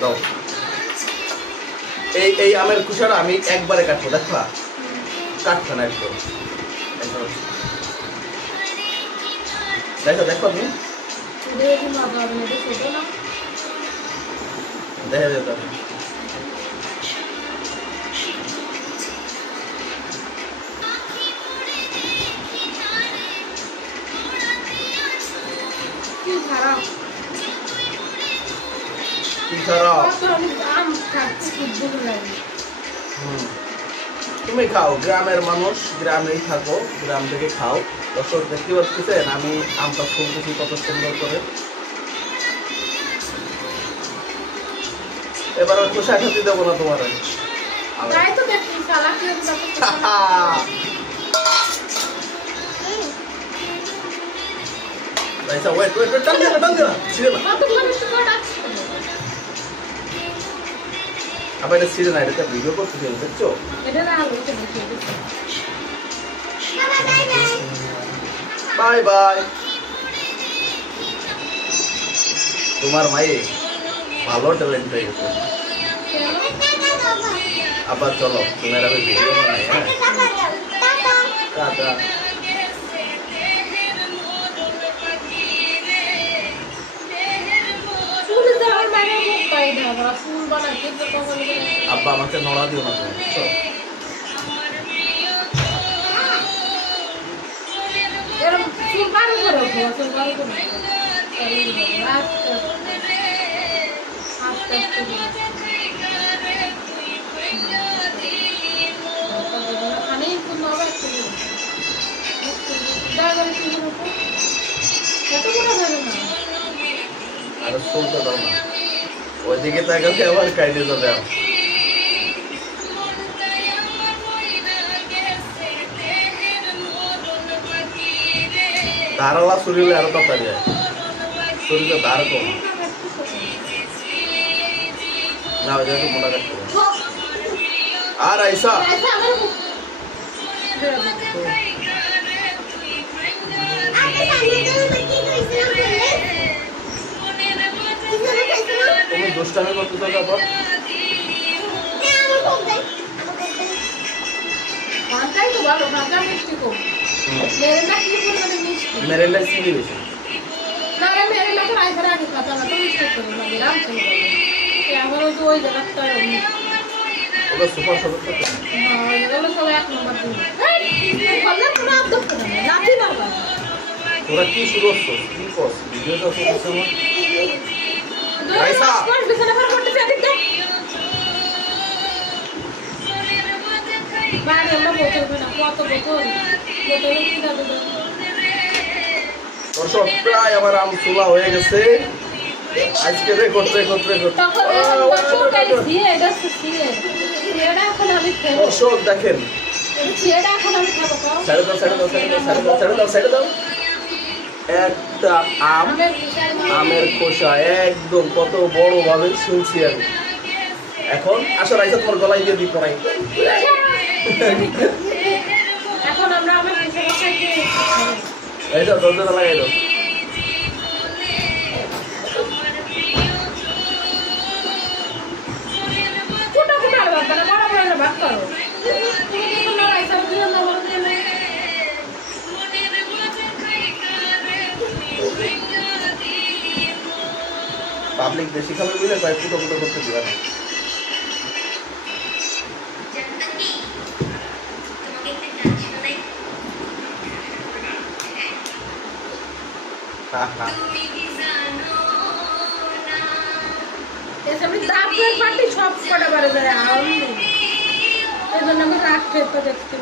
দাও এই আমের কুশারা আমি একবারে কাটবো দেখবা কাটবে না একদম দেখো দেখো তুমি দেখা যেত তুমি খাও গ্রামের মানুষ গ্রামেই থাকো গ্রাম থেকে খাও দর্শক দেখতে পাচ্ছেন আমি আমটা ফুলতেছি কত সুন্দর করে এবার খোসা খেতে দেবো না তোমার আবার এটা ছিঁড়ে না এটা ভিডিও করতেছি দেখছো বাই বাই তোমার ভাই ভালো ট্যালেন্ট হয়ে গেছে আবার চলো তোমার আমি ভিডিও বানাই হ্যাঁ টাটা আব্বা আমাকে নড়া দিও না বুঝছো আর শুনতে দাও না ওইদিকে তাকালে আবার কাইটে যাবে ধারালা শরীরে আরো তাড়াতাড়ি যায় শরীরে ধার কম না ওই জায়গায় মোটা কাটতে আর আইসা তুমি দুষ্টামি করতেছো তারপর মেরেন্ডা চিনি বেশি ওটা সুপার সবুজ তোরা কি শুরু করছো কি করছ ভিডিওটা করছ রাইসা দর্শক প্রায় আমার আম চুলা হয়ে গেছে আজকে রেকর্ড দর্শক দেখেন একটা আমের খোসা একদম কত বড় ভাবে শুনছি আমি এখন আসো রাইসা তোমার গলায় দিয়ে দিই পড়াই এখন আমরা এই তো দরজাটা লাগাই দাও পাবলিক বেশি খাবে বুঝলে কয়েক ফুটো ফুটো করতে দিবা না সব কটা বারে যায় এই জন্য আমি রাগ খেতে দেখতে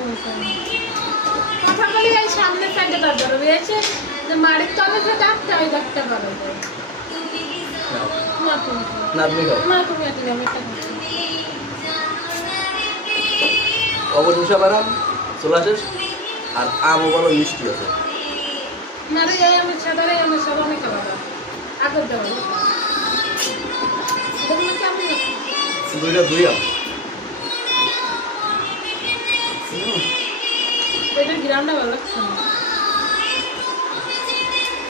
কথা বলি এই সামনে সাইডে দরজা রয়েছে যে মাড়ির তলে যে ডাকতে হয় ডাকতে পারো অবশ্যই বারাম চলে শেষ আর আমও বলো মিষ্টি আছে দুইটা দুই আম গ্রামটা ভালো লাগছে